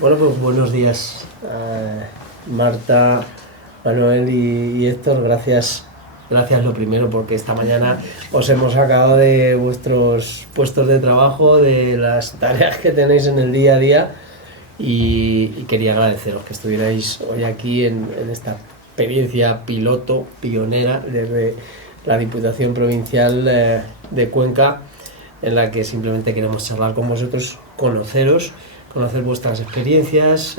Bueno, pues buenos días, Marta, Manuel y Héctor. Gracias lo primero porque esta mañana os hemos sacado de vuestros puestos de trabajo, de las tareas que tenéis en el día a día y quería agradeceros que estuvierais hoy aquí en esta experiencia piloto, pionera desde la Diputación Provincial de Cuenca, en la que simplemente queremos charlar con vosotros, conocer vuestras experiencias,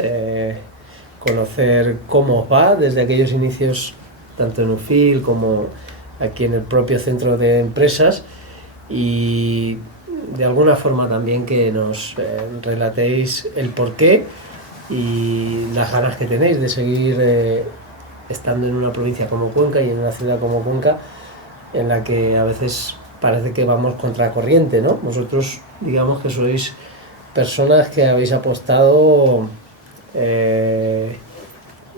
conocer cómo os va desde aquellos inicios, tanto en UFIL como aquí en el propio centro de empresas, y de alguna forma también que nos relatéis el porqué y las ganas que tenéis de seguir estando en una provincia como Cuenca y en una ciudad como Cuenca, en la que a veces parece que vamos contracorriente, ¿no? Vosotros, digamos que sois personas que habéis apostado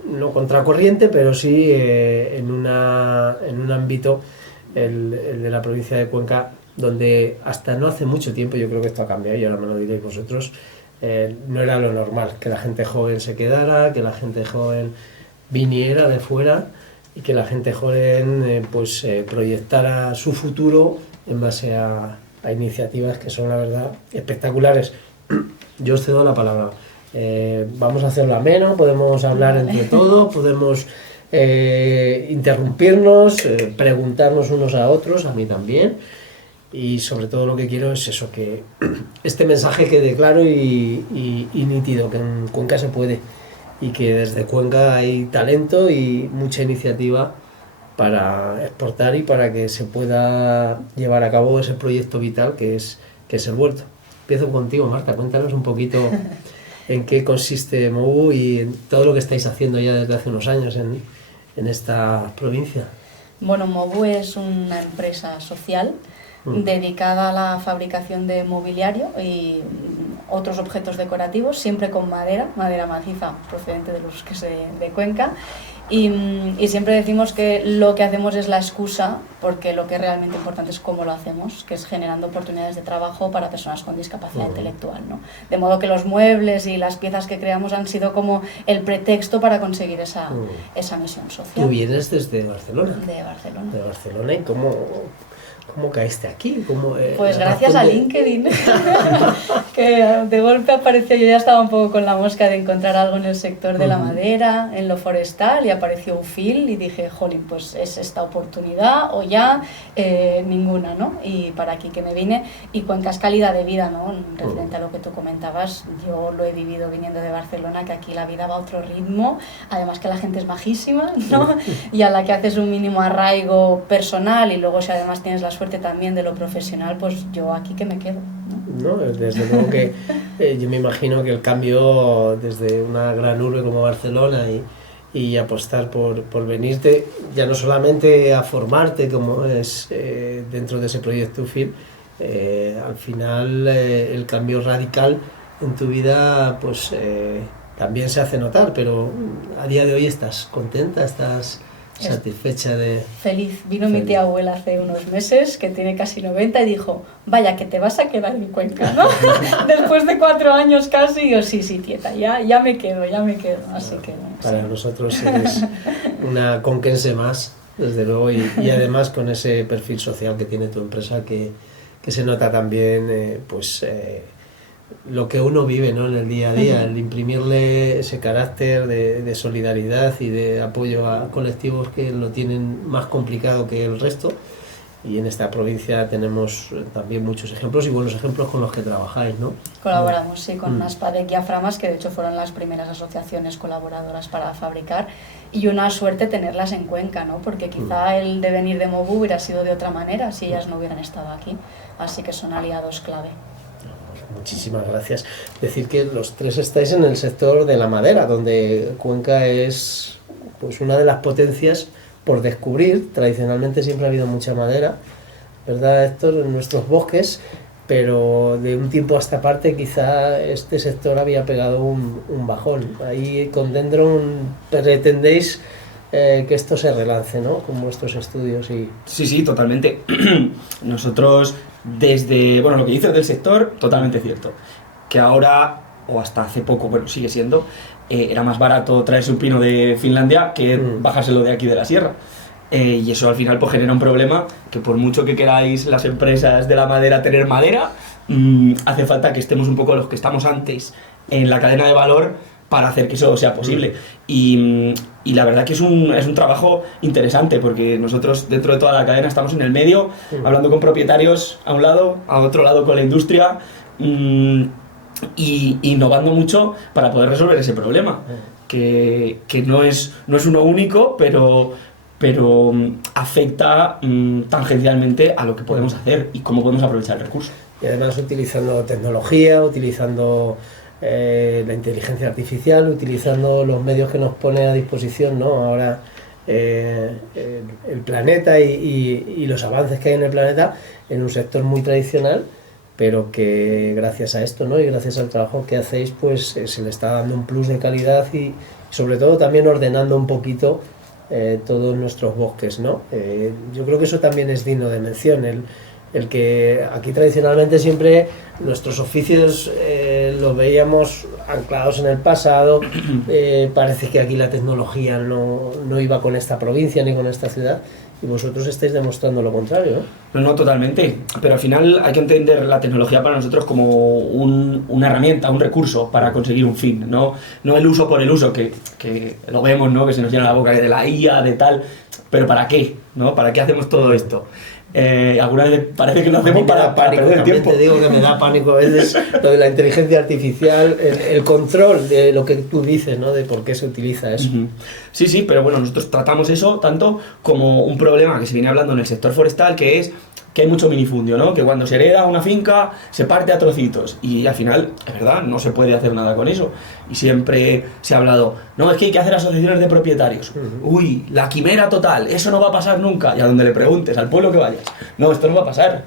no contracorriente, pero sí en un ámbito, el de la provincia de Cuenca, donde hasta no hace mucho tiempo, yo creo que esto ha cambiado y ahora me lo diréis vosotros, no era lo normal que la gente joven se quedara, que la gente joven viniera de fuera y que la gente joven proyectara su futuro en base a iniciativas que son, la verdad, espectaculares. Yo os cedo la palabra. Vamos a hacerlo ameno, podemos hablar entre todos, podemos interrumpirnos, preguntarnos unos a otros, a mí también, y sobre todo lo que quiero es eso, que este mensaje quede claro y nítido, que en Cuenca se puede y que desde Cuenca hay talento y mucha iniciativa para exportar y para que se pueda llevar a cabo ese proyecto vital que es el huerto. Empiezo contigo, Marta, cuéntanos un poquito en qué consiste MOVU y en todo lo que estáis haciendo ya desde hace unos años en esta provincia. Bueno, MOVU es una empresa social dedicada a la fabricación de mobiliario y otros objetos decorativos, siempre con madera maciza procedente de los que de Cuenca. Y siempre decimos que lo que hacemos es la excusa, porque lo que es realmente importante es cómo lo hacemos, que es generando oportunidades de trabajo para personas con discapacidad intelectual, ¿no? De modo que los muebles y las piezas que creamos han sido como el pretexto para conseguir esa misión social. ¿Tú vienes desde Barcelona? De Barcelona. De Barcelona, ¿y cómo caíste aquí? Pues gracias a LinkedIn, que de golpe apareció. Yo ya estaba un poco con la mosca de encontrar algo en el sector de la madera, en lo forestal, y apareció UFIL y dije, jolín, pues es esta oportunidad o ya ninguna, ¿no? Y para aquí que me vine, y Cuenca es calidad de vida, ¿no? Referente a lo que tú comentabas, yo lo he vivido viniendo de Barcelona, que aquí la vida va a otro ritmo, además que la gente es majísima, ¿no? Y a la que haces un mínimo arraigo personal y luego si además tienes la suerte también de lo profesional, pues yo aquí que me quedo, ¿no? Desde luego que yo me imagino que el cambio desde una gran urbe como Barcelona y apostar por venirte, ya no solamente a formarte como es dentro de ese proyecto UFIL, al final el cambio radical en tu vida pues también se hace notar, pero a día de hoy estás contenta, estás satisfecha de... Feliz. Vino mi tía abuela hace unos meses, que tiene casi 90, y dijo, vaya, que te vas a quedar en Cuenca, ¿no? Después de 4 años casi, y yo, sí, tieta, ya me quedo, así que... Para nosotros eres una conquense más, desde luego, y además con ese perfil social que tiene tu empresa, que se nota también, lo que uno vive, ¿no? En el día a día, el imprimirle ese carácter de solidaridad y de apoyo a colectivos que lo tienen más complicado que el resto, y en esta provincia tenemos también muchos ejemplos y buenos ejemplos con los que trabajáis, ¿no? Colaboramos, sí, con Aspadec y Aframas, que de hecho fueron las primeras asociaciones colaboradoras para fabricar, y una suerte tenerlas en Cuenca, ¿no? Porque quizá el devenir de MOVU hubiera sido de otra manera si ellas no hubieran estado aquí, así que son aliados clave. Muchísimas gracias. Decir que los tres estáis en el sector de la madera, donde Cuenca es pues una de las potencias por descubrir. Tradicionalmente siempre ha habido mucha madera, ¿verdad, Héctor? En nuestros bosques, pero de un tiempo a esta parte quizá este sector había pegado un bajón. Ahí con Dendron pretendéis que esto se relance, ¿no? Con vuestros estudios y... Sí, totalmente. Nosotros desde, lo que dices del sector, totalmente cierto. Que ahora o hasta hace poco, bueno, sigue siendo, era más barato traerse un pino de Finlandia que bajárselo de aquí de la sierra. Y eso al final pues genera un problema que por mucho que queráis las empresas de la madera tener madera, hace falta que estemos un poco los que estamos antes en la cadena de valor para hacer que eso sea posible. Y la verdad que es un trabajo interesante, porque nosotros dentro de toda la cadena estamos en el medio, hablando con propietarios a un lado, a otro lado con la industria, y innovando mucho para poder resolver ese problema, que no es uno único, pero afecta tangencialmente a lo que podemos hacer y cómo podemos aprovechar el recurso. Y además utilizando tecnología, utilizando la inteligencia artificial, utilizando los medios que nos pone a disposición, ¿no? Ahora el planeta y los avances que hay en el planeta en un sector muy tradicional, pero que gracias a esto, ¿no? Y gracias al trabajo que hacéis, pues se le está dando un plus de calidad y sobre todo también ordenando un poquito todos nuestros bosques, ¿no? Yo creo que eso también es digno de mención, el que aquí tradicionalmente siempre nuestros oficios los veíamos anclados en el pasado, parece que aquí la tecnología no iba con esta provincia ni con esta ciudad, y vosotros estáis demostrando lo contrario, ¿no? No, totalmente, pero al final hay que entender la tecnología para nosotros como una herramienta, un recurso para conseguir un fin, no el uso por el uso, que lo vemos, ¿no? Que se nos llena la boca de la IA, de tal, pero ¿para qué? ¿No? ¿Para qué hacemos todo esto? Alguna vez parece que lo hacemos para perder el tiempo. Te digo que me da pánico a veces lo de la inteligencia artificial, el control de lo que tú dices, ¿no? De por qué se utiliza eso. Sí, pero bueno, nosotros tratamos eso tanto como un problema que se viene hablando en el sector forestal, que es que hay mucho minifundio, ¿no? Que cuando se hereda una finca se parte a trocitos y al final, es verdad, no se puede hacer nada con eso. Y siempre se ha hablado, no, es que hay que hacer asociaciones de propietarios. Uy, la quimera total, eso no va a pasar nunca. Y a donde le preguntes, al pueblo que vayas, no, esto no va a pasar.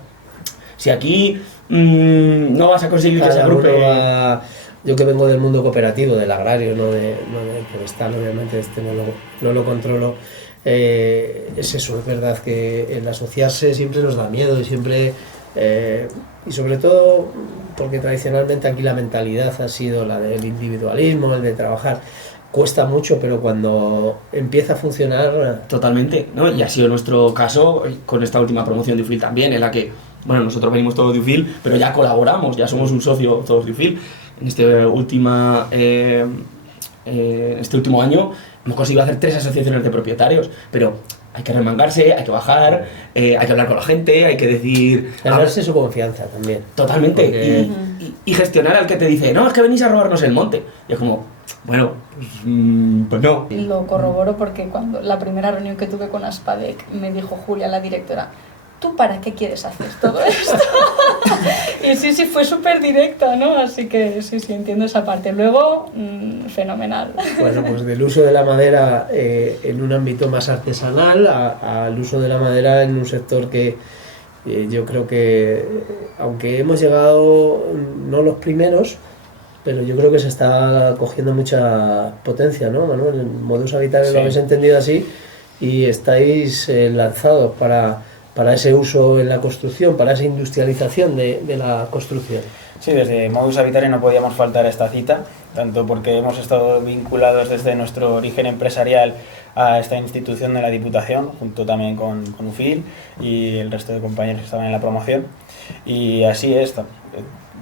Si aquí no vas a conseguir que se agrupe... Yo que vengo del mundo cooperativo, del agrario, no del forestal, obviamente, no lo controlo. Es eso, es verdad que el asociarse siempre nos da miedo y siempre, y sobre todo porque tradicionalmente aquí la mentalidad ha sido la del individualismo, el de trabajar. Cuesta mucho, pero cuando empieza a funcionar... Totalmente, ¿no? Y ha sido nuestro caso con esta última promoción de UFIL también, en la que, bueno, nosotros venimos todos de UFIL, pero ya colaboramos, ya somos un socio todos de UFIL. En este último año hemos conseguido hacer 3 asociaciones de propietarios, pero hay que remangarse, hay que bajar, hay que hablar con la gente, hay que decir... Ganarse su confianza también. Totalmente, porque... y gestionar al que te dice, no, es que venís a robarnos el monte. Y es como, bueno, pues no. Y lo corroboro porque cuando la primera reunión que tuve con Aspadec me dijo Julia, la directora, ¿tú para qué quieres hacer todo esto? Y sí, fue súper directa, ¿no? Así que sí, entiendo esa parte. Luego, fenomenal. Bueno, pues del uso de la madera en un ámbito más artesanal al uso de la madera en un sector que yo creo que, aunque hemos llegado, no los primeros, pero yo creo que se está cogiendo mucha potencia, ¿no, Manuel? En Modus Habitare lo habéis entendido así y estáis lanzados para ese uso en la construcción, para esa industrialización de la construcción. Sí, desde Modus Habitare no podíamos faltar a esta cita, tanto porque hemos estado vinculados desde nuestro origen empresarial a esta institución de la Diputación, junto también con UFIL y el resto de compañeros que estaban en la promoción. Y así es,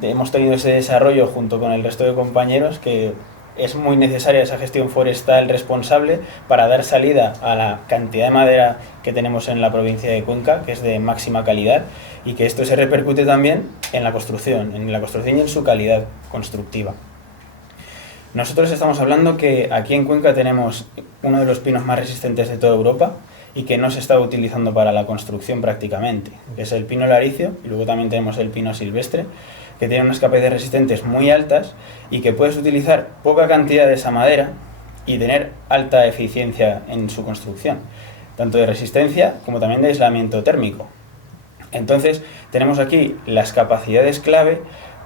hemos tenido ese desarrollo junto con el resto de compañeros que es muy necesaria esa gestión forestal responsable para dar salida a la cantidad de madera que tenemos en la provincia de Cuenca, que es de máxima calidad, y que esto se repercute también en la construcción y en su calidad constructiva. Nosotros estamos hablando que aquí en Cuenca tenemos uno de los pinos más resistentes de toda Europa y que no se está utilizando para la construcción prácticamente, que es el pino laricio, y luego también tenemos el pino silvestre, que tiene unas capacidades resistentes muy altas y que puedes utilizar poca cantidad de esa madera y tener alta eficiencia en su construcción, tanto de resistencia como también de aislamiento térmico. Entonces tenemos aquí las capacidades clave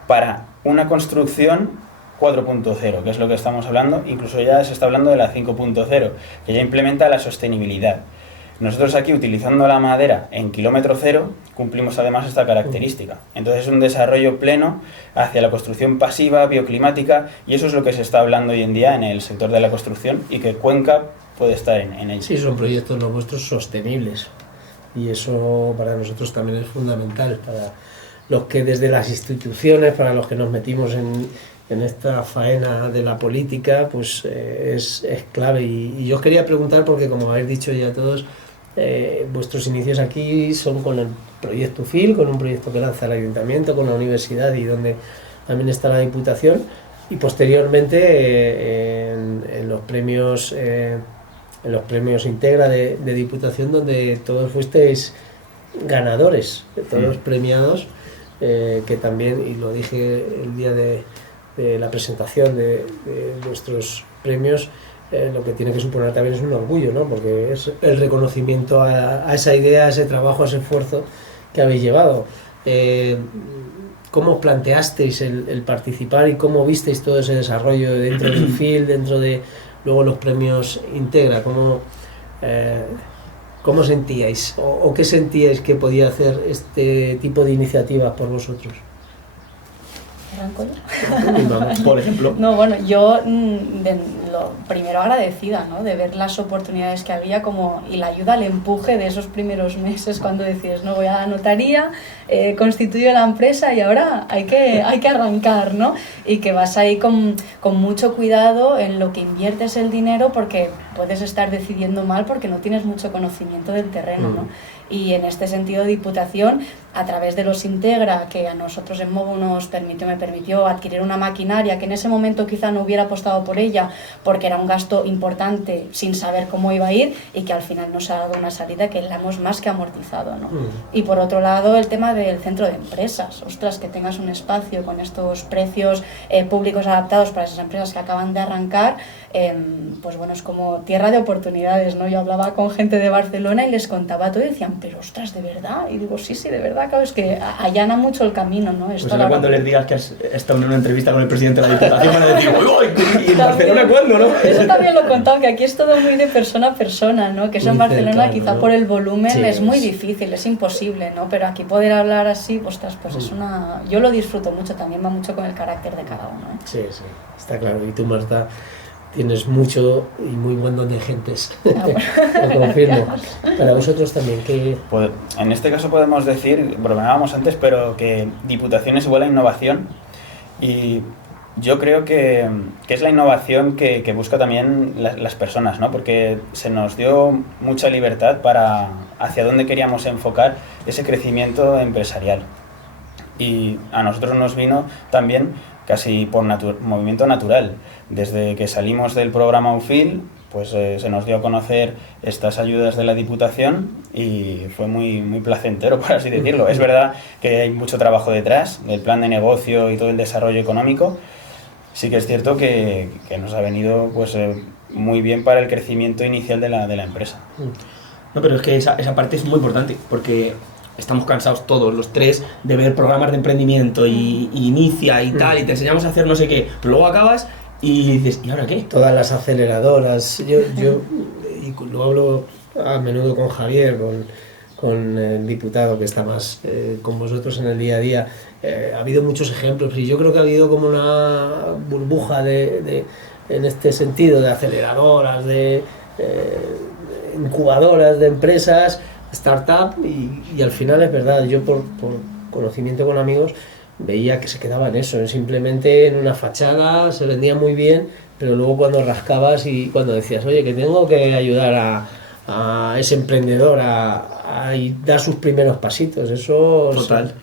para una construcción 4.0, que es lo que estamos hablando, incluso ya se está hablando de la 5.0, que ya implementa la sostenibilidad. Nosotros aquí, utilizando la madera en kilómetro cero, cumplimos además esta característica. Entonces es un desarrollo pleno hacia la construcción pasiva, bioclimática, y eso es lo que se está hablando hoy en día en el sector de la construcción y que Cuenca puede estar en ello. Sí, son proyectos los vuestros sostenibles y eso para nosotros también es fundamental, para los que desde las instituciones, para los que nos metimos en esta faena de la política, pues es clave. Y yo os quería preguntar, porque como habéis dicho ya todos, vuestros inicios aquí son con el proyecto UFIL, con un proyecto que lanza el ayuntamiento, con la universidad y donde también está la Diputación, y posteriormente en los premios Integra de Diputación, donde todos fuisteis ganadores, todos premiados, que también, y lo dije el día de la presentación de nuestros premios, lo que tiene que suponer también es un orgullo, ¿no? Porque es el reconocimiento a esa idea, a ese trabajo, a ese esfuerzo que habéis llevado. ¿Cómo planteasteis el participar y cómo visteis todo ese desarrollo dentro del FIL, dentro de luego los premios Integra? ¿Cómo sentíais o qué sentíais que podía hacer este tipo de iniciativas por vosotros? ¿Arranco yo? Por ejemplo. No, bueno, yo lo primero agradecida, ¿no? De ver las oportunidades que había y la ayuda, el empuje de esos primeros meses cuando decides, no, voy a la notaría, constituyo la empresa y ahora hay que arrancar, ¿no? Y que vas ahí con mucho cuidado en lo que inviertes el dinero, porque puedes estar decidiendo mal porque no tienes mucho conocimiento del terreno, ¿no? Y en este sentido, Diputación, a través de los Integra, que a nosotros en Movo me permitió adquirir una maquinaria que en ese momento quizá no hubiera apostado por ella porque era un gasto importante sin saber cómo iba a ir, y que al final nos ha dado una salida que la hemos más que amortizado, ¿no? Y por otro lado, el tema del centro de empresas. Ostras, que tengas un espacio con estos precios públicos adaptados para esas empresas que acaban de arrancar, pues bueno, es como tierra de oportunidades, ¿no? Yo hablaba con gente de Barcelona y les contaba todo y decían, pero ostras, ¿de verdad? Y digo, sí, de verdad, claro, es que allana mucho el camino, ¿no? Esto pues cuando les digas que has estado en una entrevista con el presidente de la Diputación van a decir, ¡uy! ¿Y en Barcelona cuándo, no? Eso también lo he contado, que aquí es todo muy de persona a persona, ¿no? Que eso en Barcelona cercano, quizá ¿no? Por el volumen sí, es muy difícil, es imposible, ¿no? Pero aquí poder hablar así, ostras, pues es una... Yo lo disfruto mucho, también va mucho con el carácter de cada uno, ¿eh? Sí, está claro. Y tú, Marta, tienes mucho y muy buen don de gentes, lo confirmo. Para vosotros también, ¿qué...? Pues, en este caso podemos decir, bromeábamos antes, pero que Diputación es igual a innovación, y yo creo que es la innovación que busca también las personas, ¿no? Porque se nos dio mucha libertad para hacia dónde queríamos enfocar ese crecimiento empresarial, y a nosotros nos vino también casi por movimiento natural. Desde que salimos del programa UFIL, pues se nos dio a conocer estas ayudas de la Diputación y fue muy placentero, por así decirlo. Es verdad que hay mucho trabajo detrás del plan de negocio y todo el desarrollo económico. Sí que es cierto que nos ha venido pues muy bien para el crecimiento inicial de la empresa. No, pero es que esa parte es muy importante, porque estamos cansados todos, los tres, de ver programas de emprendimiento y inicia y tal, y te enseñamos a hacer no sé qué, pero luego acabas y dices, ¿y ahora qué? Todas las aceleradoras, yo y lo hablo a menudo con Javier, con el diputado que está más con vosotros en el día a día, ha habido muchos ejemplos y yo creo que ha habido como una burbuja en este sentido, de aceleradoras, de incubadoras de empresas, startup, y al final es verdad, yo por conocimiento con amigos veía que se quedaba en eso, simplemente en una fachada, se vendía muy bien, pero luego cuando rascabas y cuando decías, oye, que tengo que ayudar a ese emprendedor a dar sus primeros pasitos, eso... Total.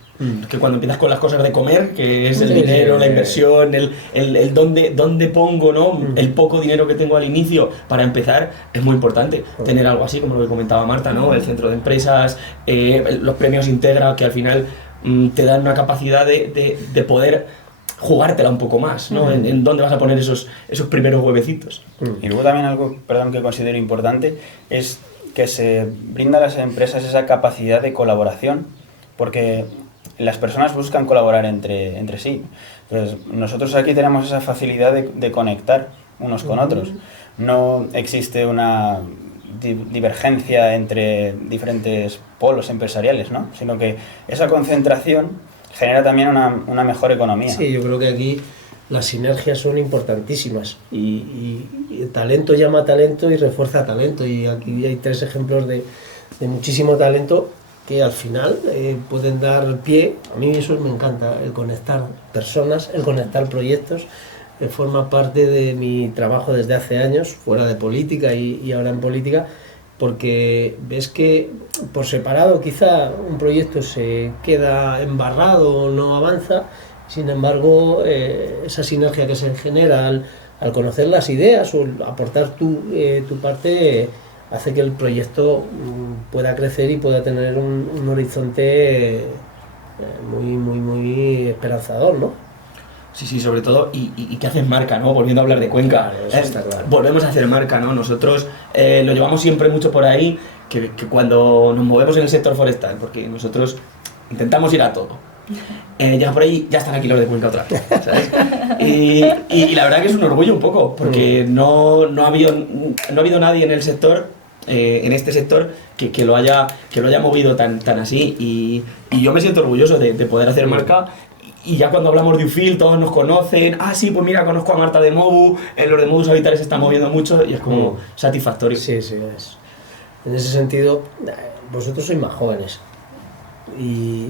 Que cuando empiezas con las cosas de comer, que es el dinero, la inversión, el dónde pongo, ¿no? El poco dinero que tengo al inicio para empezar, es muy importante tener algo así, como lo que comentaba Marta, ¿no? El centro de empresas, los premios Integra, que al final te dan una capacidad de poder jugártela un poco más, ¿no? En dónde vas a poner esos primeros huevecitos. Y luego también algo, que considero importante, es que se brinda a las empresas esa capacidad de colaboración, porque las personas buscan colaborar entre sí. Entonces, nosotros aquí tenemos esa facilidad de conectar unos con otros. No existe una divergencia entre diferentes polos empresariales, ¿no? Sino que esa concentración genera también una mejor economía. Sí, yo creo que aquí las sinergias son importantísimas y el talento llama talento y refuerza talento, y aquí hay 3 ejemplos de muchísimo talento que al final pueden dar pie. A mí eso me encanta, el conectar personas, el conectar proyectos, forma parte de mi trabajo desde hace años, fuera de política y ahora en política, porque ves que por separado quizá un proyecto se queda embarrado o no avanza, sin embargo esa sinergia que se genera al conocer las ideas o aportar tu parte hace que el proyecto pueda crecer y pueda tener un horizonte muy esperanzador, ¿no? Sí, sobre todo, y que haces marca, ¿no? Volviendo a hablar de Cuenca, Claro, eso está claro. Volvemos a hacer marca, ¿no? Nosotros lo llevamos siempre mucho por ahí, que cuando nos movemos en el sector forestal, porque nosotros intentamos ir a todo. Llega por ahí, ya están aquí los de Cuenca otra vez, ¿sabes? Y la verdad que es un orgullo un poco, porque no ha habido nadie en el sector, en este sector, que lo haya movido tan así, y yo me siento orgulloso de poder hacer marca. Y ya cuando hablamos de UFIL, todos nos conocen. Ah, sí, pues mira, conozco a Marta de Mobu. Los de Modus Habitare se están moviendo mucho y es como satisfactorio. Sí, es. En ese sentido, vosotros sois más jóvenes. Y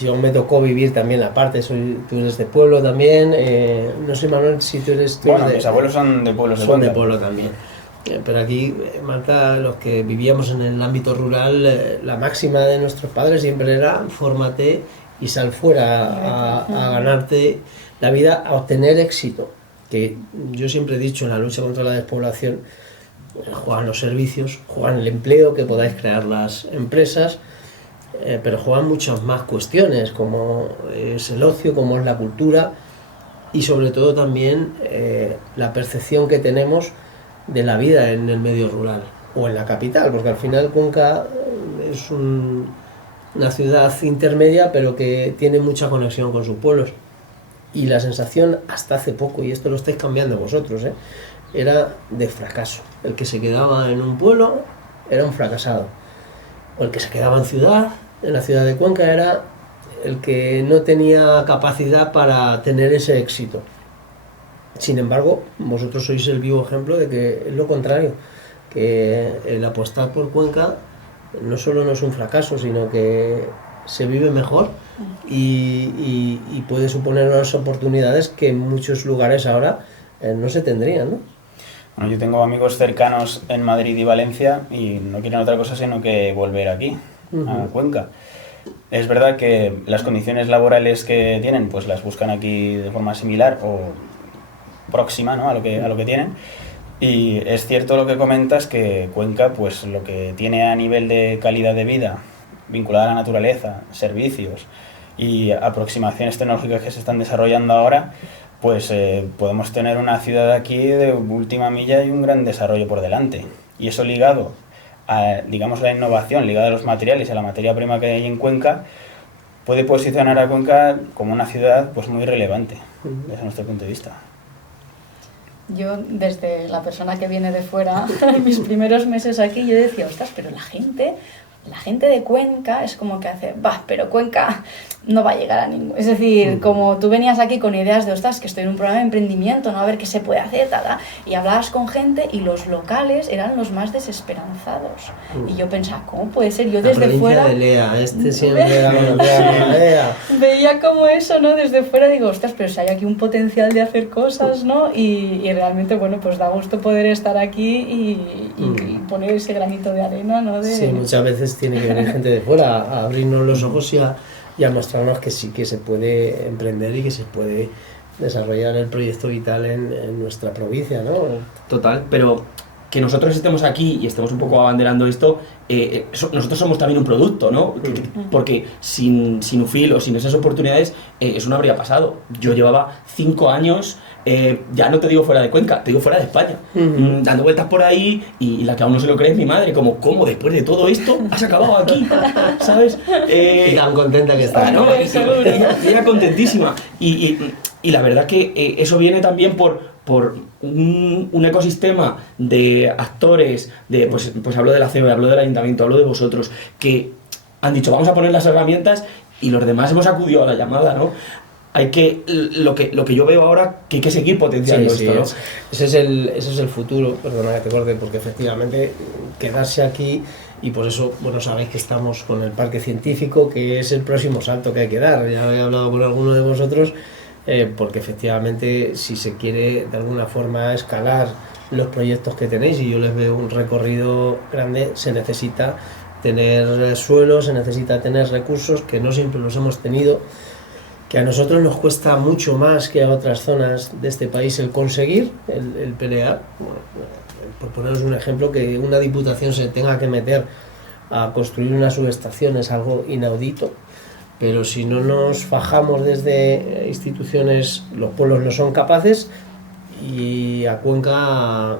yo me tocó vivir también la parte. Tú eres de pueblo también. No sé, Manuel, si tú eres... Bueno, mis abuelos son de pueblos de Son de Cuenca. pueblo también. Pero aquí, Marta, los que vivíamos en el ámbito rural, la máxima de nuestros padres siempre era fórmate y sal fuera a ganarte la vida, a obtener éxito. Que yo siempre he dicho, en la lucha contra la despoblación, juegan los servicios, juegan el empleo que podáis crear las empresas, pero juegan muchas más cuestiones, como es el ocio, como es la cultura, y sobre todo también la percepción que tenemos de la vida en el medio rural o en la capital, porque al final Cuenca es una ciudad intermedia, pero que tiene mucha conexión con sus pueblos. Y la sensación hasta hace poco, y esto lo estáis cambiando vosotros, era de fracaso. El que se quedaba en un pueblo era un fracasado. O el que se quedaba en la ciudad de Cuenca, era el que no tenía capacidad para tener ese éxito. Sin embargo, vosotros sois el vivo ejemplo de que es lo contrario, que el apostar por Cuenca no solo no es un fracaso, sino que se vive mejor y puede suponer unas oportunidades que en muchos lugares ahora no se tendrían, ¿no? Bueno, yo tengo amigos cercanos en Madrid y Valencia y no quieren otra cosa sino que volver aquí, a Cuenca. Es verdad que las condiciones laborales que tienen, pues las buscan aquí de forma similar o próxima, ¿no?, a lo que tienen. Y es cierto lo que comentas, que Cuenca, pues lo que tiene a nivel de calidad de vida, vinculada a la naturaleza, servicios y aproximaciones tecnológicas que se están desarrollando ahora, pues podemos tener una ciudad aquí de última milla y un gran desarrollo por delante. Y eso ligado a, digamos, la innovación, ligada a los materiales y a la materia prima que hay en Cuenca, puede posicionar a Cuenca como una ciudad pues muy relevante desde nuestro punto de vista. Yo, desde la persona que viene de fuera, en mis primeros meses aquí, yo decía, ostras, pero la gente de Cuenca es como que hace, pero Cuenca no va a llegar a ningún... Es decir, como tú venías aquí con ideas de, ostras, que estoy en un programa de emprendimiento, ¿no? A ver qué se puede hacer, y hablabas con gente y los locales eran los más desesperanzados. Y yo pensaba, ¿cómo puede ser? Yo desde fuera... de Lea, siempre era Lea. Veía como eso, ¿no? Desde fuera digo, ostras, pero si hay aquí un potencial de hacer cosas, ¿no? Y realmente, bueno, pues da gusto poder estar aquí y poner ese granito de arena, ¿no? Sí, muchas veces tiene que venir gente de fuera a abrirnos los ojos y a mostrarnos que sí que se puede emprender y que se puede desarrollar el proyecto vital en nuestra provincia, ¿no? Total, pero que nosotros estemos aquí y estemos un poco abanderando esto, nosotros somos también un producto, ¿no? Porque sin UFIL o sin esas oportunidades, eso no habría pasado. Yo llevaba 5 años, ya no te digo fuera de Cuenca, te digo fuera de España, dando vueltas por ahí, y la que aún no se lo cree es mi madre, como, ¿cómo después de todo esto has acabado aquí? ¿Sabes? Y tan contenta que está, ¿no? Ella contentísima. Y la verdad que eso viene también por por un ecosistema de actores, pues hablo de la CEOE, hablo del ayuntamiento, hablo de vosotros, que han dicho vamos a poner las herramientas y los demás hemos acudido a la llamada, ¿no? Hay que, lo que yo veo ahora, que hay que seguir potenciando esto, ¿no? Ese es el futuro, perdona que te corte, porque efectivamente quedarse aquí, y por eso, bueno, sabéis que estamos con el parque científico, que es el próximo salto que hay que dar. Ya he hablado con alguno de vosotros, porque efectivamente si se quiere de alguna forma escalar los proyectos que tenéis, y yo les veo un recorrido grande, se necesita tener suelo, se necesita tener recursos que no siempre los hemos tenido, que a nosotros nos cuesta mucho más que a otras zonas de este país el conseguir, el pelear. Bueno, por poneros un ejemplo, que una diputación se tenga que meter a construir una subestación es algo inaudito, pero si no nos fajamos desde instituciones, los pueblos no son capaces, y a Cuenca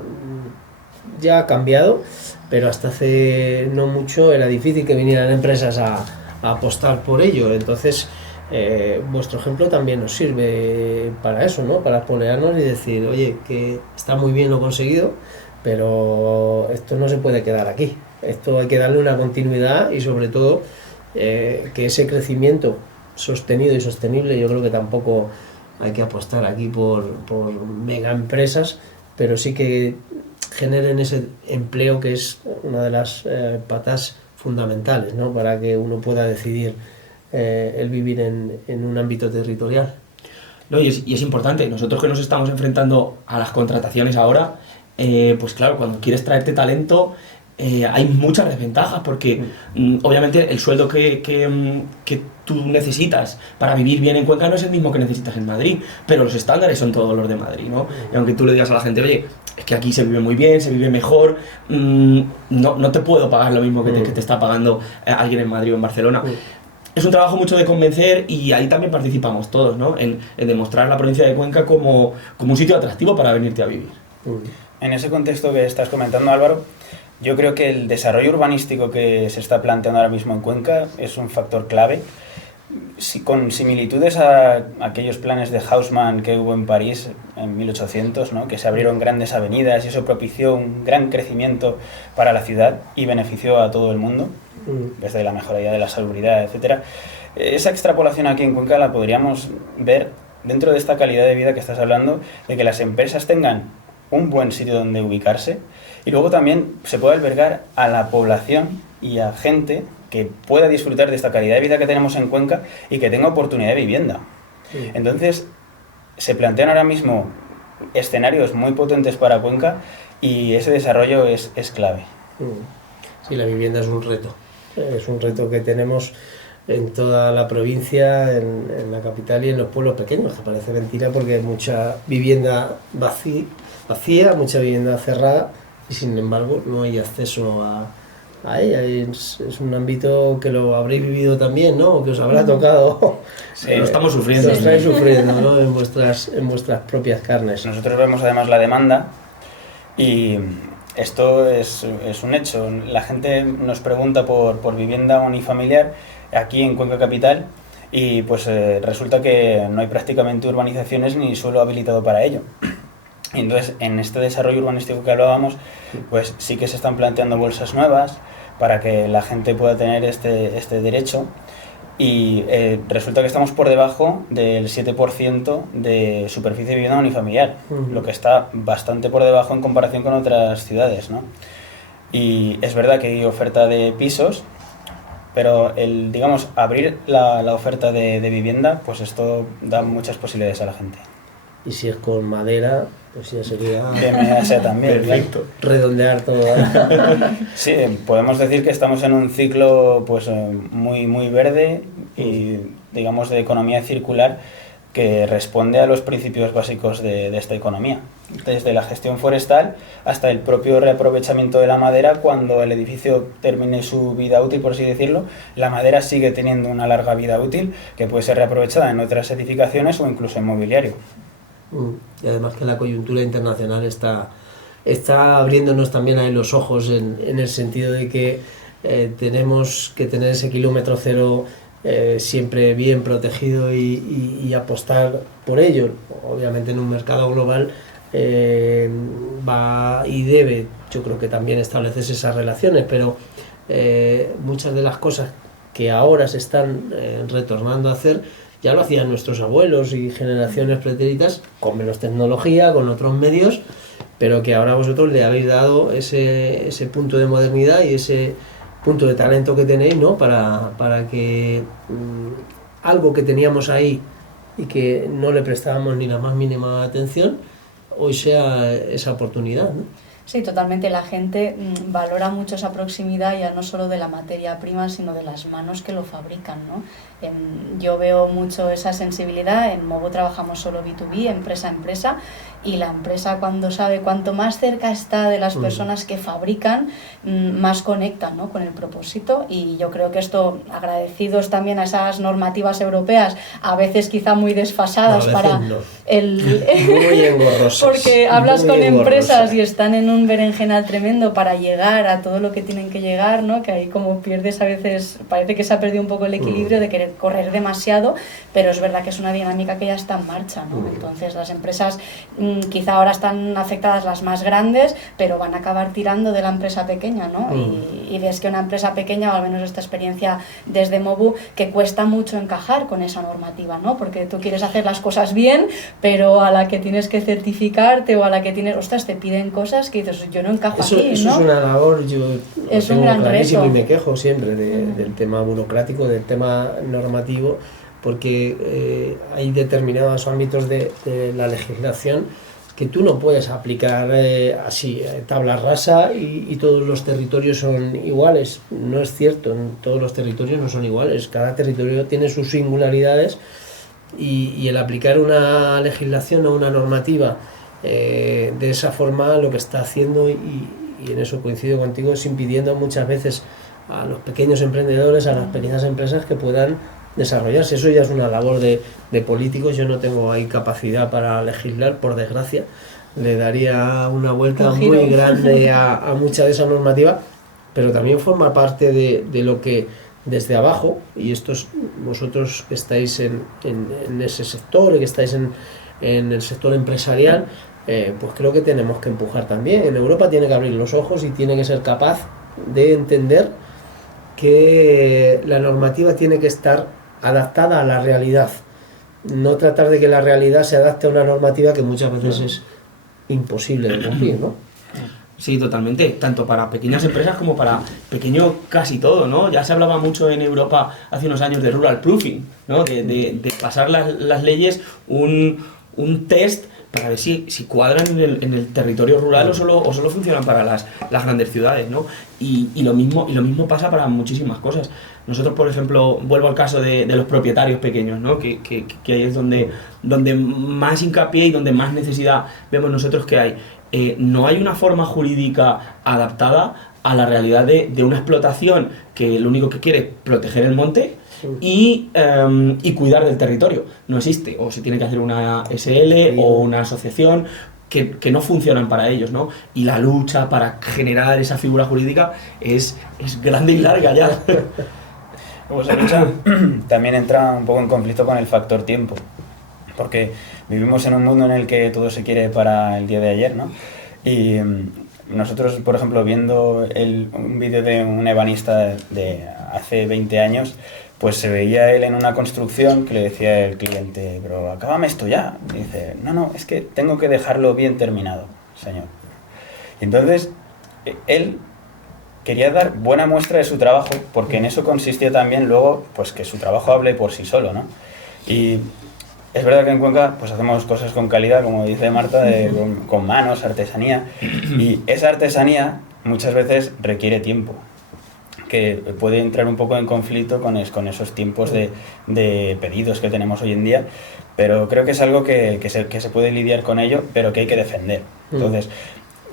ya ha cambiado, pero hasta hace no mucho era difícil que vinieran empresas a apostar por ello. Entonces vuestro ejemplo también nos sirve para eso, ¿no? Para espolearnos y decir, oye, que está muy bien lo conseguido, pero esto no se puede quedar aquí. Esto hay que darle una continuidad, y sobre todo que ese crecimiento sostenido y sostenible, yo creo que tampoco hay que apostar aquí por mega empresas, pero sí que generen ese empleo, que es una de las patas fundamentales, ¿no? Para que uno pueda decidir el vivir en un ámbito territorial. No, y es importante, nosotros que nos estamos enfrentando a las contrataciones ahora, pues claro, cuando quieres traerte talento, hay muchas desventajas, porque obviamente el sueldo que tú necesitas para vivir bien en Cuenca no es el mismo que necesitas en Madrid, pero los estándares son todos los de Madrid, ¿no? Y aunque tú le digas a la gente, oye, es que aquí se vive muy bien, se vive mejor, no te puedo pagar lo mismo que te está pagando alguien en Madrid o en Barcelona. Es un trabajo mucho de convencer, y ahí también participamos todos, ¿no? En demostrar la provincia de Cuenca como un sitio atractivo para venirte a vivir. En ese contexto que estás comentando, Álvaro, yo creo que el desarrollo urbanístico que se está planteando ahora mismo en Cuenca es un factor clave, con similitudes a aquellos planes de Haussmann que hubo en París en 1800, ¿no? Que se abrieron grandes avenidas y eso propició un gran crecimiento para la ciudad y benefició a todo el mundo, desde la mejoría de la salubridad, etcétera. Esa extrapolación aquí en Cuenca la podríamos ver dentro de esta calidad de vida que estás hablando, de que las empresas tengan un buen sitio donde ubicarse, y luego también se puede albergar a la población y a gente que pueda disfrutar de esta calidad de vida que tenemos en Cuenca y que tenga oportunidad de vivienda. Entonces, se plantean ahora mismo escenarios muy potentes para Cuenca, y ese desarrollo es clave. Sí, la vivienda es un reto que tenemos en toda la provincia, en la capital y en los pueblos pequeños, que parece mentira porque hay mucha vivienda vacía, mucha vivienda cerrada, y sin embargo no hay acceso a ella. Es un ámbito que lo habréis vivido también, ¿no? O que os habrá tocado. Sí, lo estamos sufriendo. Lo estáis sufriendo, ¿no? En vuestras propias carnes. Nosotros vemos además la demanda, y esto es un hecho. La gente nos pregunta por vivienda unifamiliar aquí en Cuenca Capital, y pues resulta que no hay prácticamente urbanizaciones ni suelo habilitado para ello. Entonces, en este desarrollo urbanístico que hablábamos, pues sí que se están planteando bolsas nuevas para que la gente pueda tener este derecho, y resulta que estamos por debajo del 7% de superficie de vivienda unifamiliar, lo que está bastante por debajo en comparación con otras ciudades, ¿no? Y es verdad que hay oferta de pisos, pero digamos, abrir la oferta de vivienda, pues esto da muchas posibilidades a la gente. Y si es con madera, pues ya sería también. Perfecto. Redondear todo. Sí, podemos decir que estamos en un ciclo pues muy, muy verde y, digamos, de economía circular, que responde a los principios básicos de esta economía. Desde la gestión forestal hasta el propio reaprovechamiento de la madera. Cuando el edificio termine su vida útil, por así decirlo, la madera sigue teniendo una larga vida útil que puede ser reaprovechada en otras edificaciones o incluso en mobiliario. Y además que la coyuntura internacional está abriéndonos también ahí los ojos en el sentido de que tenemos que tener ese kilómetro cero siempre bien protegido y apostar por ello. Obviamente en un mercado global va y debe, yo creo que también establecerse esas relaciones, pero muchas de las cosas que ahora se están retornando a hacer ya lo hacían nuestros abuelos y generaciones pretéritas con menos tecnología, con otros medios, pero que ahora vosotros le habéis dado ese punto de modernidad y ese punto de talento que tenéis, ¿no? Para que algo que teníamos ahí y que no le prestábamos ni la más mínima atención, hoy sea esa oportunidad, ¿no? Sí, totalmente. La gente valora mucho esa proximidad ya no solo de la materia prima, sino de las manos que lo fabrican, ¿no? Yo veo mucho esa sensibilidad. En Movo trabajamos solo B2B, empresa a empresa, y la empresa, cuando sabe cuanto más cerca está de las personas que fabrican, más conectan, ¿no? Con el propósito. Y yo creo que esto, agradecidos también a esas normativas europeas, a veces quizá muy desfasadas, muy engorrosas, porque hablas con empresas y están en un berenjenal tremendo para llegar a todo lo que tienen que llegar, ¿no? Que ahí como pierdes a veces, parece que se ha perdido un poco el equilibrio de querer correr demasiado, pero es verdad que es una dinámica que ya está en marcha, ¿no? Entonces las empresas quizá ahora están afectadas las más grandes, pero van a acabar tirando de la empresa pequeña, ¿no? Y ves que una empresa pequeña, o al menos esta experiencia desde Movu, que cuesta mucho encajar con esa normativa, ¿no? Porque tú quieres hacer las cosas bien, pero a la que tienes que certificarte o a la que tienes, ostras, te piden cosas que dices, yo no encajo aquí, ¿no? Eso es una labor, yo es tengo un gran clarísimo reto. Y me quejo siempre del tema burocrático, del tema normativo, porque hay determinados ámbitos de la legislación que tú no puedes aplicar así, tabla rasa y todos los territorios son iguales. No es cierto, todos los territorios no son iguales, cada territorio tiene sus singularidades y el aplicar una legislación o una normativa de esa forma lo que está haciendo, y en eso coincido contigo, es impidiendo muchas veces a los pequeños emprendedores, a las pequeñas empresas que puedan desarrollarse. Eso ya es una labor de políticos. Yo no tengo ahí capacidad para legislar, por desgracia. Le daría una vuelta muy grande a mucha de esa normativa, pero también forma parte de lo que desde abajo, y estos vosotros que estáis en ese sector y que estáis en el sector empresarial, pues creo que tenemos que empujar también. En Europa tiene que abrir los ojos y tiene que ser capaz de entender que la normativa tiene que estar adaptada a la realidad, no tratar de que la realidad se adapte a una normativa que muchas veces es imposible de cumplir, ¿no? Sí, totalmente, tanto para pequeñas empresas como para pequeño casi todo, ¿no? Ya se hablaba mucho en Europa hace unos años de rural proofing, ¿no? De pasar las leyes un test para ver si cuadran en el territorio rural o solo funcionan para las grandes ciudades, ¿no? Y lo mismo pasa para muchísimas cosas. Nosotros, por ejemplo, vuelvo al caso de los propietarios pequeños, ¿no? Que ahí es donde más hincapié y donde más necesidad vemos nosotros que hay. No hay una forma jurídica adaptada a la realidad de una explotación que lo único que quiere es proteger el monte y cuidar del territorio. No existe, o se tiene que hacer una SL o una asociación que no funcionan para ellos, ¿no? Y la lucha para generar esa figura jurídica es grande y larga ya. Pues la lucha también entra un poco en conflicto con el factor tiempo, porque vivimos en un mundo en el que todo se quiere para el día de ayer, ¿no? Y nosotros, por ejemplo, viendo un vídeo de un ebanista de hace 20 años, pues se veía él en una construcción que le decía el cliente, pero acábame esto ya. Y dice, no, es que tengo que dejarlo bien terminado, señor. Y entonces, él quería dar buena muestra de su trabajo, porque en eso consistía también luego, pues que su trabajo hable por sí solo, ¿no? Y es verdad que en Cuenca pues hacemos cosas con calidad, como dice Marta, con manos, artesanía, y esa artesanía muchas veces requiere tiempo, que puede entrar un poco en conflicto con esos tiempos de pedidos que tenemos hoy en día, pero creo que es algo que se puede lidiar con ello, pero que hay que defender. Entonces,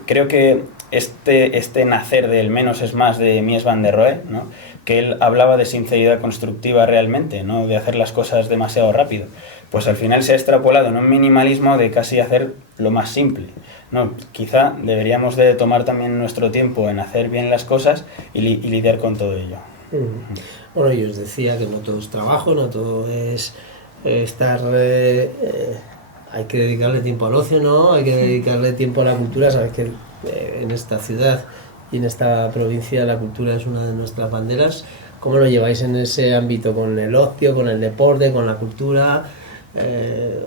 creo que este nacer del menos es más de Mies van der Rohe, ¿no? Que él hablaba de sinceridad constructiva realmente, no de hacer las cosas demasiado rápido, pues al final se ha extrapolado en un minimalismo de casi hacer lo más simple. No, quizá deberíamos de tomar también nuestro tiempo en hacer bien las cosas y lidiar con todo ello. Bueno, yo os decía que no todo es trabajo, no todo es estar hay que dedicarle tiempo al ocio, ¿no? Hay que dedicarle tiempo a la cultura. Sabes que en esta ciudad y en esta provincia la cultura es una de nuestras banderas. ¿Cómo lo lleváis en ese ámbito? ¿Con el ocio, con el deporte, con la cultura?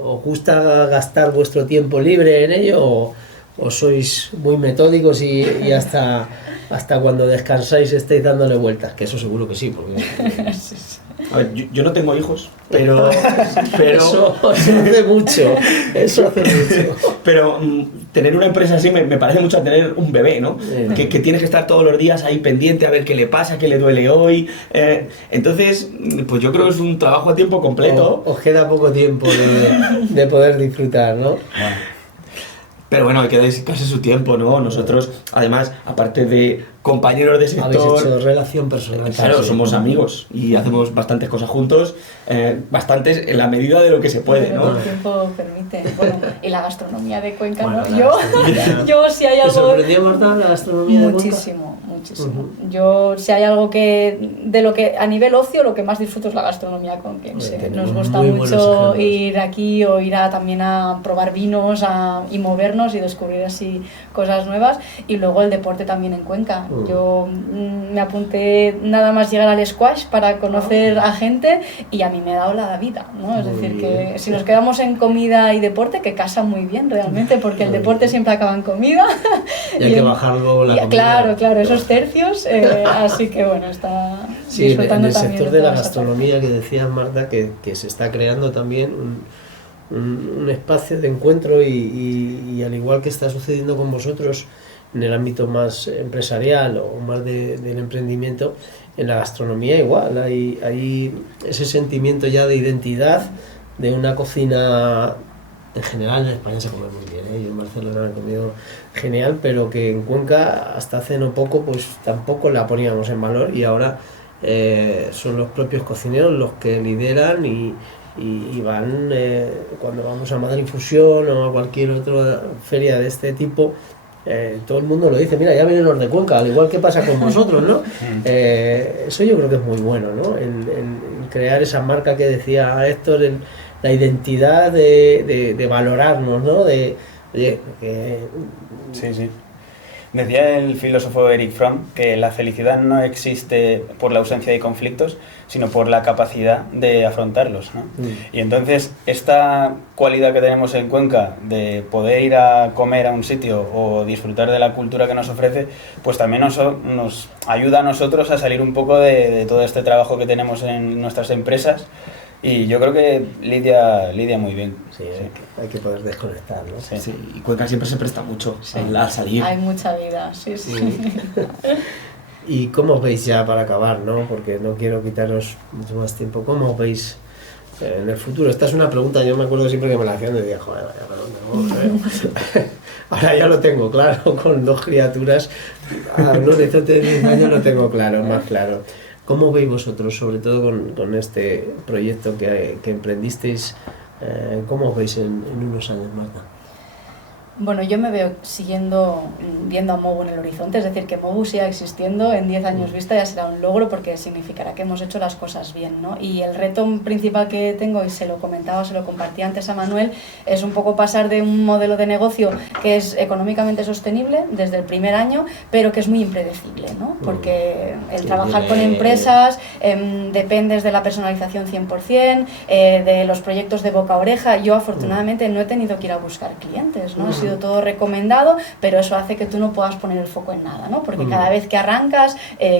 ¿Os gusta gastar vuestro tiempo libre en ello o sois muy metódicos y hasta cuando descansáis estáis dándole vueltas? Que eso seguro que sí, porque... Sí, sí. A ver, yo no tengo hijos, pero Eso hace mucho, pero tener una empresa así me parece mucho a tener un bebé, ¿no? Que tienes que estar todos los días ahí pendiente a ver qué le pasa, qué le duele hoy. Entonces, pues yo creo que es un trabajo a tiempo completo. Os queda poco tiempo de poder disfrutar, ¿no? Pero bueno, hay que dedicarse su tiempo, ¿no? Nosotros, además, aparte de compañeros de sector... Habéis hecho relación personal. Claro, sí. somos amigos y hacemos bastantes cosas juntos, bastantes en la medida de lo que se puede, Pero ¿no? el tiempo permite. Bueno, y la gastronomía de Cuenca, Bueno, ¿no? la Yo si hay ¿Te algo... sorprendió, Marta, la gastronomía de Cuenca? Muchísimo. Yo, si hay algo de lo que a nivel ocio, lo que más disfruto es la gastronomía conquense. Nos gusta mucho ir aquí o ir también a probar vinos y movernos y descubrir así cosas nuevas. Y luego el deporte también en Cuenca. Yo me apunté nada más llegar al squash para conocer a gente y a mí me ha dado la vida, ¿no? Es decir, que si nos quedamos en comida y deporte, que casa muy bien realmente, porque el deporte siempre acaba en comida. Y hay que bajar luego la comida. Claro, esos tercios, así que bueno, está disfrutando en el también sector de la toda esa gastronomía que decías, Marta, que se está creando también un espacio de encuentro y al igual que está sucediendo con vosotros en el ámbito más empresarial o más del emprendimiento, en la gastronomía igual, hay ese sentimiento ya de identidad de una cocina. En general en España se come muy bien, yo en Barcelona he comido genial, pero que en Cuenca hasta hace no poco pues tampoco la poníamos en valor y ahora son los propios cocineros los que lideran y van, cuando vamos a Madrid Infusión o a cualquier otra feria de este tipo, todo el mundo lo dice, mira, ya vienen los de Cuenca, al igual que pasa con vosotros, ¿no? Eso yo creo que es muy bueno, ¿no? El crear esa marca que decía Héctor, la identidad de valorarnos, ¿no? Oye, Sí. Decía el filósofo Eric Fromm que la felicidad no existe por la ausencia de conflictos, sino por la capacidad de afrontarlos, ¿no? Y entonces esta cualidad que tenemos en Cuenca de poder ir a comer a un sitio o disfrutar de la cultura que nos ofrece, pues también nos ayuda a nosotros a salir un poco de todo este trabajo que tenemos en nuestras empresas. Y yo creo que lidia muy bien. Sí, hay que poder desconectar, ¿no? Sí, y Cuenca siempre se presta mucho a salir. Hay mucha vida, sí. ¿Y cómo os veis ya para acabar, no? Porque no quiero quitaros mucho más tiempo. ¿Cómo os veis en el futuro? Esta es una pregunta, yo me acuerdo siempre que me la hacían y decía, joder, vaya, ahora ya lo tengo claro, con 2 criaturas, a un horizonte de 10 años lo tengo claro, más claro. ¿Cómo veis vosotros, sobre todo con este proyecto que emprendisteis, cómo os veis en unos años, Marta? Bueno, yo me veo viendo a Mobu en el horizonte, es decir, que Mobu siga existiendo en 10 años vista ya será un logro porque significará que hemos hecho las cosas bien, ¿no? Y el reto principal que tengo, y se lo compartía antes a Manuel, es un poco pasar de un modelo de negocio que es económicamente sostenible desde el primer año, pero que es muy impredecible, ¿no? Porque el trabajar con empresas dependes de la personalización 100%, de los proyectos de boca a oreja. Yo afortunadamente no he tenido que ir a buscar clientes, ¿no? Ha sido todo recomendado, pero eso hace que tú no puedas poner el foco en nada, ¿no? Porque cada vez que arrancas,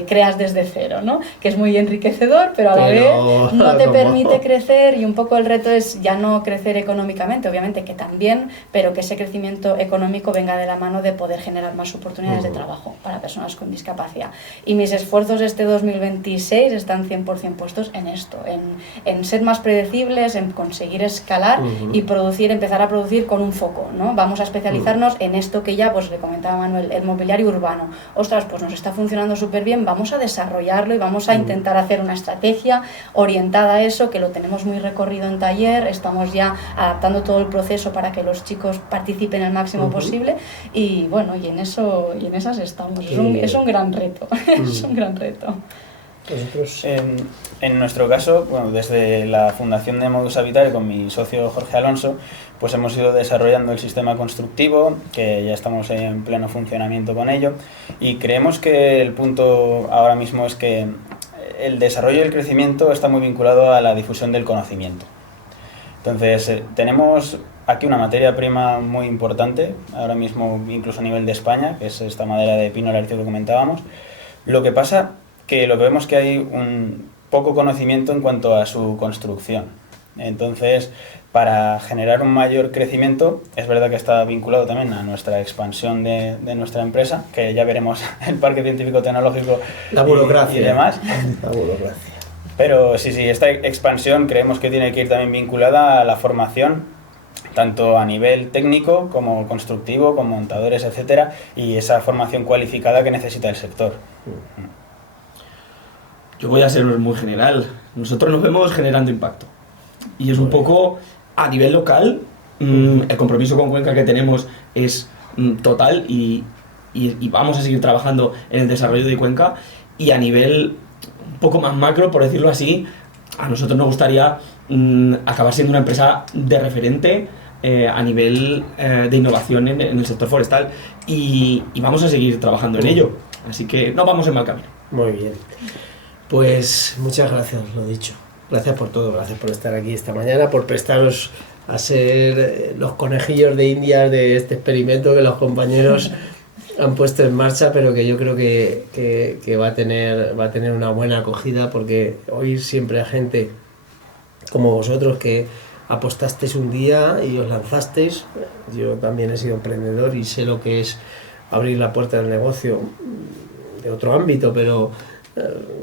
creas desde cero, ¿no? Que es muy enriquecedor, pero a la vez no te permite crecer, y un poco el reto es ya no crecer económicamente, obviamente que también, pero que ese crecimiento económico venga de la mano de poder generar más oportunidades de trabajo para personas con discapacidad. Y mis esfuerzos este 2026 están 100% puestos en esto, en ser más predecibles, en conseguir escalar y empezar a producir con un foco, ¿no? Vamos a especializarnos en esto que ya, pues le comentaba Manuel, el mobiliario urbano. Ostras, pues nos está funcionando súper bien, vamos a desarrollarlo y vamos a intentar hacer una estrategia orientada a eso, que lo tenemos muy recorrido en taller, estamos ya adaptando todo el proceso para que los chicos participen el máximo posible, y bueno, y en esas estamos. Es un gran reto, es un gran reto. Vosotros... En nuestro caso, bueno, desde la fundación de Modus Habitare con mi socio Jorge Alonso, pues hemos ido desarrollando el sistema constructivo, que ya estamos en pleno funcionamiento con ello, y creemos que el punto ahora mismo es que el desarrollo y el crecimiento está muy vinculado a la difusión del conocimiento. Entonces, tenemos aquí una materia prima muy importante, ahora mismo incluso a nivel de España, que es esta madera de pino laríceo que comentábamos. Lo que pasa que lo que vemos que hay un poco conocimiento en cuanto a su construcción. Entonces, para generar un mayor crecimiento, es verdad que está vinculado también a nuestra expansión de nuestra empresa, que ya veremos el Parque Científico Tecnológico la burocracia y demás. La burocracia. Pero sí, esta expansión creemos que tiene que ir también vinculada a la formación, tanto a nivel técnico como constructivo, con montadores, etcétera, y esa formación cualificada que necesita el sector. Yo voy a ser muy general. Nosotros nos vemos generando impacto. Y es un poco a nivel local, el compromiso con Cuenca que tenemos es total y vamos a seguir trabajando en el desarrollo de Cuenca. Y a nivel un poco más macro, por decirlo así, a nosotros nos gustaría acabar siendo una empresa de referente a nivel de innovación en el sector forestal y vamos a seguir trabajando en ello. Así que no vamos en mal camino. Muy bien. Pues muchas gracias, lo dicho. Gracias por todo, gracias por estar aquí esta mañana, por prestaros a ser los conejillos de Indias de este experimento que los compañeros han puesto en marcha, pero que yo creo que va a tener una buena acogida, porque oír siempre a gente como vosotros que apostasteis un día y os lanzasteis. Yo también he sido emprendedor y sé lo que es abrir la puerta del negocio de otro ámbito, pero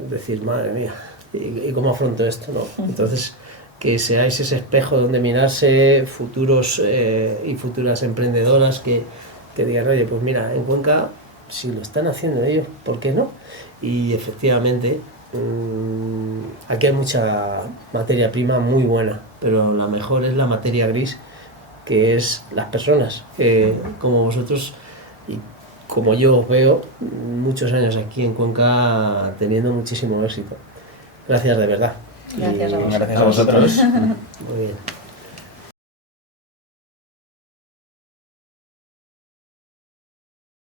decir, madre mía, ¿y cómo afronto esto? ¿No? Entonces, que seáis ese espejo donde mirarse futuros y futuras emprendedoras que digan, oye, pues mira, en Cuenca, si lo están haciendo ellos, ¿por qué no? Y efectivamente, aquí hay mucha materia prima muy buena, pero la mejor es la materia gris, que es las personas, que como vosotros y como yo os veo, muchos años aquí en Cuenca teniendo muchísimo éxito. Gracias de verdad. Gracias a vosotros. Gracias a vosotros. Muy bien.